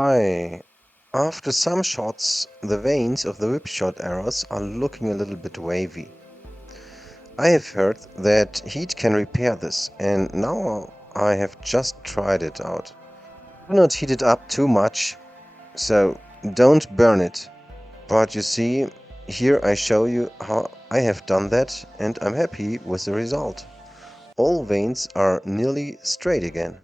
Hi. After some shots, the veins of the whipshot arrows are looking a little bit wavy. I have heard that heat can repair this, and now I have just tried it out. Do not heat it up too much, so don't burn it. But you see, here I show you how I have done that, and I'm happy with the result. All veins are nearly straight again.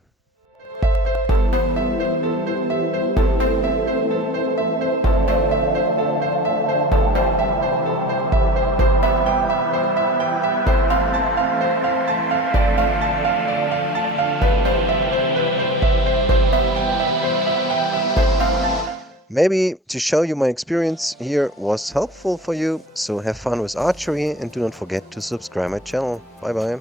Maybe to show you my experience here was helpful for you, so have fun with archery and do not forget to subscribe my channel. Bye bye.